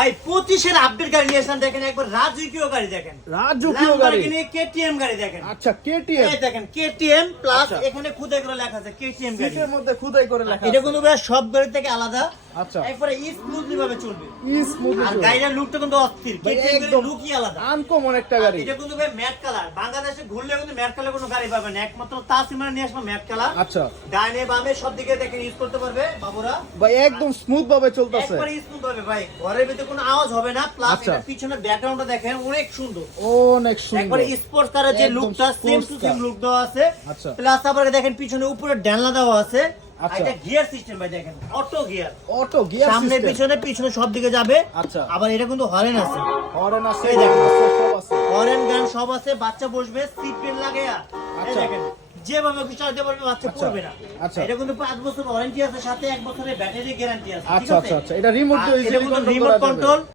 ভাই 25 এর আপডেট গাড়ি নিয়ে আসেন, দেখেন একবার রাজকীয় গাড়ি, দেখেন রাজকীয় গাড়ি, কেটিএম গাড়ি দেখেন। আচ্ছা কেটিএম, এই দেখেন কেটিএম প্লাস আচ্ছা। এখানে খোদাই করে লেখা আছে কেটিএম গাড়ি, সিটের মধ্যে খোদাই করে লেখা এটা আছে। কিন্তু ভাই সব গাড়ি থেকে আলাদা, আচ্ছা একবারে স্মুথলি ভাবে চলবে, স্মুথলি আর গাড়ির লুকটা কিন্তু অস্থির, ভাই, কেটিএম গাড়ির একদম লুকই আলাদা। আনকমন একটা গাড়ি। এটা কিন্তু ভাই ম্যাট কালার, বাংলাদেশে ঘুরলে কিন্তু ম্যাট কালার কোনো গাড়ি পাবেন না, একমাত্র তাসিমার নিয়ে আসবে ম্যাট কালার। আচ্ছা ডাইনে বামে সব দিকে দেখেন ইউজ করতে পারবে বাবুরা, ভাই একদম স্মুথ ভাবে চলতেছে। একবারে স্মুথ হবে ভাই, ঘরের ভিতরে কোনো আওয়াজ হবে না, প্লাস আচ্ছা। এর পিছনের ব্যাকগ্রাউন্ডটা দেখেন অনেক সুন্দর, অনেক সুন্দর, একবারে স্পোর্টস কারের যে একদম লুকটা same to sports same car। Look দেওয়া আছে, আচ্ছা। প্লাস আবার দেখেন পিছনে উপরে ডানলা দেওয়া আছে, আর আচ্ছা। এটা গিয়ার সিস্টেম ভাই, দেখেন অটো গিয়ার, অটো গিয়ার সামনে সিস্টেম, পিছনে সব দিকে যাবে। আচ্ছা। আবার এটা কিন্তু হরেন আছে, হর্ন আছে, এই দেখেন। আছে, সব আছে। হরেন গান সব আছে, বাচ্চা বসবে সিট বেল্ট লাগে, এই আচ্ছা। দেখেন যেভাবে খুশি চালাতে পারবে, বাচ্চা আচ্ছা। পড়বে না। আচ্ছা। এটা কিন্তু 5 বছর ওয়ারেন্টি আছে, সাথে 1 বছরের ব্যাটারি গ্যারান্টি আছে, ঠিক আচ্ছা আছে? আচ্ছা আচ্ছা, এটা রিমোট আর দিয়ে এটা ইজিলি কিন্তু কন্ট্রোল রিমোট করা যাবে। কন্ট্রোল,